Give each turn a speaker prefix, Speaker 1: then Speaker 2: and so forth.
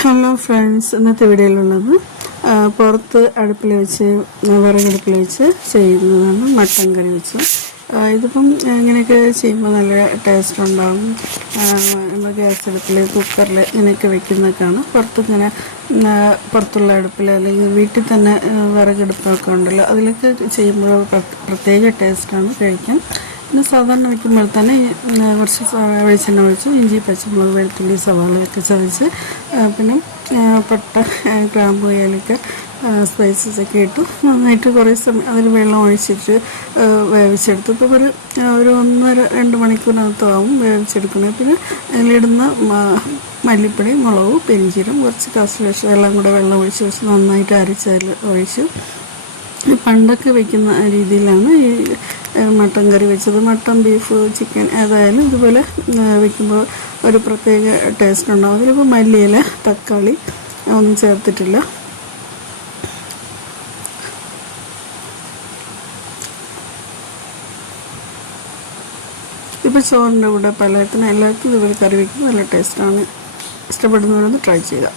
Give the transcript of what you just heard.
Speaker 1: Hello friends ഇന്നത്തെ വീഡിയോയിലുള്ളത് പുറത്ത് അടുപ്പിൽ വെച്ച് വിറകടുപ്പിൽ വെച്ച് ചെയ്യുന്നതാണ് മട്ടൻ കറി വെച്ച്. ഇതിപ്പം ഇങ്ങനെയൊക്കെ ചെയ്യുമ്പോൾ നല്ല ടേസ്റ്റ് ഉണ്ടാകും നമ്മൾ ഗ്യാസ് അടുപ്പിൽ കുക്കറിൽ ഇങ്ങനെയൊക്കെ വെക്കുന്നതൊക്കെയാണ്. പുറത്ത് ഇങ്ങനെ പുറത്തുള്ള അടുപ്പിൽ അല്ലെങ്കിൽ വീട്ടിൽ തന്നെ വിറകടുപ്പൊക്കെ ഉണ്ടല്ലോ അതിലൊക്കെ ചെയ്യുമ്പോൾ പ്ര- പ്രത്യേക ടേസ്റ്റാണ് കഴിക്കാൻ. പിന്നെ സാധാരണ വയ്ക്കുമ്പോൾ തന്നെ കുറച്ച് വെളിച്ചെണ്ണ ഒഴിച്ച് ഇഞ്ചി പച്ചമുളക് വെളുത്തുള്ളി സവാളയൊക്കെ ചതച്ച് പിന്നെ പട്ട ആ, ഏലക്ക സ്പൈസസ് ഒക്കെ ഇട്ടു നന്നായിട്ട് കുറേ സമയം അതിൽ വെള്ളം ഒഴിച്ചിട്ട് വേവിച്ചെടുത്തു. ഇപ്പോൾ ഒരു ഒരു ഒന്നര രണ്ട് മണിക്കൂറിനകത്താവും വേവിച്ചെടുക്കുന്നത്. പിന്നെ അതിലിടുന്ന മല്ലിപ്പൊടി മുളകും പെരിഞ്ചീരം കുറച്ച് കസിലേശം എല്ലാം കൂടെ വെള്ളം ഒഴിച്ച് വെച്ച് നന്നായിട്ട് അരച്ചതിൽ ഒഴിച്ച്. പണ്ടൊക്കെ വെക്കുന്ന രീതിയിലാണ് ഈ മട്ടൻ കറി വെച്ചത്. മട്ടൻ ബീഫ് ചിക്കൻ ഏതായാലും ഇതുപോലെ വെക്കുമ്പോൾ ഒരു പ്രത്യേക ടേസ്റ്റ് ഉണ്ടാവും. അതിലിപ്പോൾ മല്ലിയില തക്കാളി ഒന്നും ചേർത്തിട്ടില്ല. ഇപ്പോൾ ചോറിന്റെ കൂടെ പലത്തിനും എല്ലാവർക്കും ഇതുപോലെ കറി വയ്ക്കും നല്ല ടേസ്റ്റാണ് ഇഷ്ടപ്പെടുന്നവരൊന്ന് ട്രൈ ചെയ്യുക.